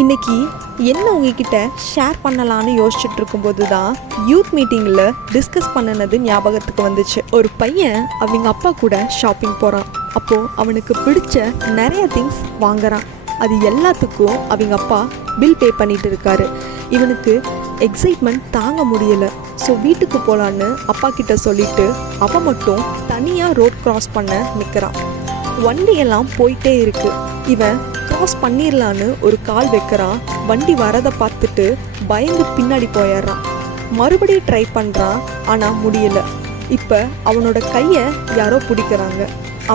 இன்னைக்கு என்ன உங்ககிட்ட ஷேர் பண்ணலான்னு யோசிச்சுட்டு இருக்கும்போது தான் யூத் மீட்டிங்கில் டிஸ்கஸ் பண்ணினது ஞாபகத்துக்கு வந்துச்சு. ஒரு பையன் அவங்க அப்பா கூட ஷாப்பிங் போகிறான். அப்போது அவனுக்கு பிடிச்ச நிறைய திங்ஸ் வாங்குறான். அது எல்லாத்துக்கும் அவங்க அப்பா பில் பே பண்ணிட்டு இருக்காரு. இவனுக்கு எக்ஸைட்மெண்ட் தாங்க முடியல. ஸோ வீட்டுக்கு போகலான்னு அப்பா கிட்ட சொல்லிட்டு அவன் மட்டும் தனியாக ரோட் கிராஸ் பண்ண நிற்கிறான். வண்டியெல்லாம் போயிட்டே இருக்கு. இவன் கிராஸ் பண்ணிடலான்னு ஒரு கால் வைக்கிறான். வண்டி வரதை பார்த்துட்டு பயந்து பின்னாடி போயிடுறான். மறுபடியும் ட்ரை பண்ணுறான், ஆனால் முடியல. இப்போ அவனோட கையை யாரோ பிடிக்கிறாங்க.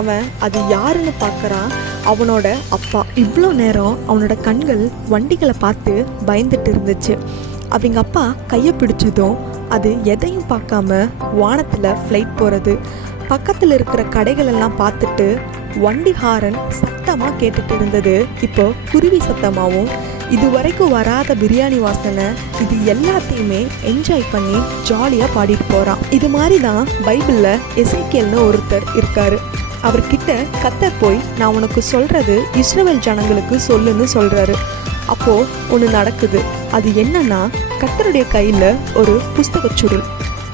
அவன் அது யாருன்னு பார்க்குறான். அவனோட அப்பா. இவ்வளோ நேரம் அவனோட கண்கள் வண்டிகளை பார்த்து பயந்துட்டு இருந்துச்சு. அவங்க அப்பா கையை பிடிச்சதும் அது எதையும் பார்க்காம வானத்தில் ஃப்ளைட் போகிறது. பக்கத்தில் இருக்கிற கடைகள் எல்லாம் பார்த்துட்டு வண்டி ஹாரன் சத்தமாக கேட்டுட்டு இருந்தது இப்போ குருவி சத்தமாகவும், இது வரைக்கும் வராத பிரியாணி வாசனை, இது எல்லாத்தையுமே என்ஜாய் பண்ணி ஜாலியாக பாடிட்டு போகிறான். இது மாதிரி தான் பைபிளில் எசேக்கியேல்னு ஒருத்தர் இருக்காரு. அவர்கிட்ட கர்த்தர் போய் நான் உனக்கு சொல்கிறது இஸ்ரவேல் ஜனங்களுக்கு சொல்லுன்னு சொல்கிறாரு. அப்போது ஒன்று நடக்குது. அது என்னன்னா, கர்த்தருடைய கையில் ஒரு புஸ்தகச் சுருள்,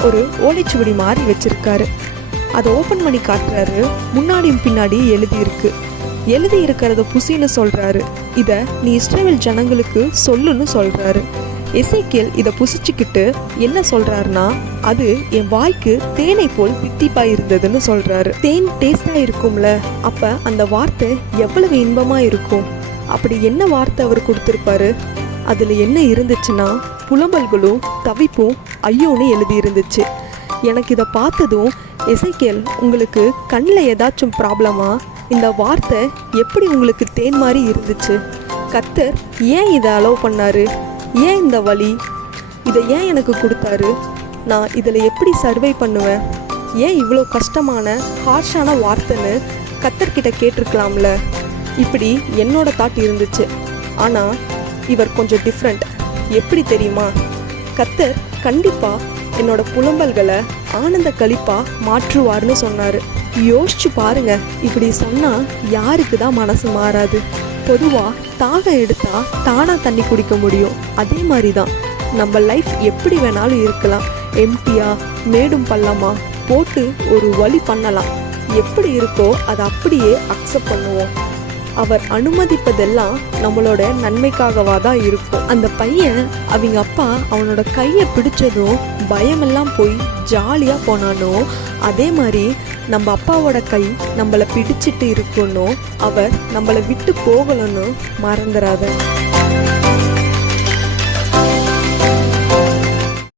ஒரு ஓலைச்சுவடி மாதிரி வச்சுருக்காரு. அதை ஓப்பன் பண்ணி காட்டுறாரு. முன்னாடியும் பின்னாடி எழுதி இருக்கிறத புசின்னு சொல்கிறாரு. இதை நீ இஸ்ரவேல் ஜனங்களுக்கு சொல்லுன்னு சொல்கிறாரு. எசேக்கியேல் இதை புசிச்சுக்கிட்டு என்ன சொல்கிறாருன்னா, அது என் வாய்க்கு தேனை போல் தித்திப்பாக இருந்ததுன்னு சொல்கிறாரு. தேன் டேஸ்டாக இருக்கும்ல, அப்போ அந்த வார்த்தை எவ்வளவு இன்பமாக இருக்கும். அப்படி என்ன வார்த்தை அவர் கொடுத்துருப்பாரு? அதில் என்ன இருந்துச்சுன்னா, புலம்பல்களும் தவிப்பும் ஐயோன்னு எழுதி இருந்துச்சு. எனக்கு இதை பார்த்ததும், எசேக்கியேல் உங்களுக்கு கண்ணில் ஏதாச்சும் ப்ராப்ளமா? இந்த வார்த்தை எப்படி உங்களுக்கு தேன் மாதிரி இருந்துச்சு? கர்த்தர் ஏன் இதை அலோவ் பண்ணாரு? ஏன் இந்த வலி? இதை ஏன் எனக்கு கொடுத்தாரு? நான் இதில் எப்படி சர்வை பண்ணுவேன்? ஏன் இவ்வளோ கஷ்டமான ஹார்ஷான வார்த்தைன்னு கர்த்தர்கிட்ட கேட்டிருக்கலாம்ல. இப்படி என்னோட தாட் இருந்துச்சு. ஆனால் இவர் கொஞ்சம் டிஃப்ரெண்ட். எப்படி தெரியுமா? கர்த்தர் கண்டிப்பாக என்னோட புலம்பல்களை ஆனந்த களிப்பா மாற்றுவார்னு சொன்னார். யோசிச்சு பாருங்க, இப்படி சொன்னால் யாருக்கு தான் மனசு மாறாது? பொதுவாக தாகம் எடுத்தா தானாக தண்ணி குடிக்க முடியும். அதே மாதிரி தான் நம்ம லைஃப் எப்படி வேணாலும் இருக்கலாம். எம்டியா மேடும் பள்ளமா போட்டு ஒரு வழி பண்ணலாம். எப்படி இருக்கோ அதை அப்படியே அக்செப்ட் பண்ணுவோம். அவர் அனுமதிப்பதெல்லாம் நம்மளோட நன்மைக்காகவா தான் இருக்கும். அந்த பையன் அவங்க அப்பா அவனோட கையை பிடிச்சதும் பயமெல்லாம் போய் ஜாலியாக போனானோ, அதே மாதிரி நம்ம அப்பாவோட கை நம்மளை பிடிச்சிட்டு இருக்கணும். அவர் நம்மளை விட்டு போகலன்னு மறந்துடாத.